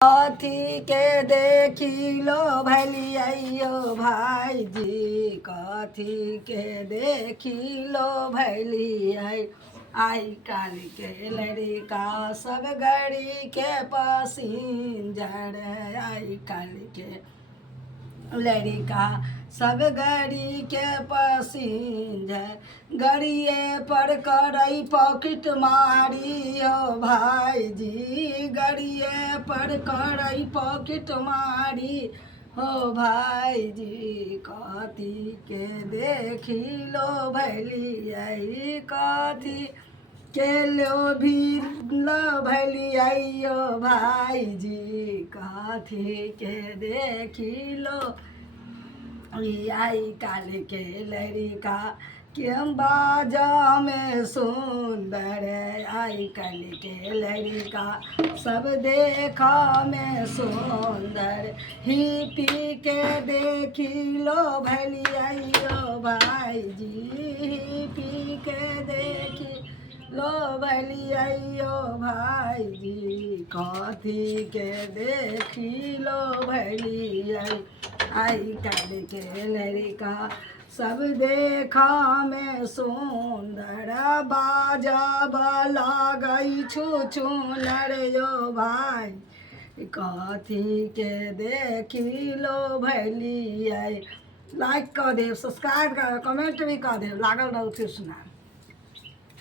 कथी के देखिलो भलियो भाईजी, कथी के देखिलो भलियै। आई काल के लड़का सब गड़ी के पसिंजर, आई काल के लड़का सब गड़ी के पसिंजर। गड़िए पर करई पॉकेट मारी हो भाईजी, गड़िए पर करई पॉकेट मारी हो भाईजी। कथी के देखी लो भलियै, कथी के लो भी लो भलियो भाईजी, कथी के देखी लो। आई काल के लड़का के बाजा में सुंदर, आई काल के लड़का सब देखा में सुंदर। ही पी के देखी लो भलियो भाईजी, ही पी के देखी लो भलियो भाईजी। कथी के देखी लो भलियै। आई काल के लड़का सब देखा में सुंदर, बाजब लागई छुछुनर यो भाई, कथी के देखी लो भलियै। लाइक कर देव, सब्सक्राइब कर, कमेंट भी कर देव। लागल रहू फिर सुना।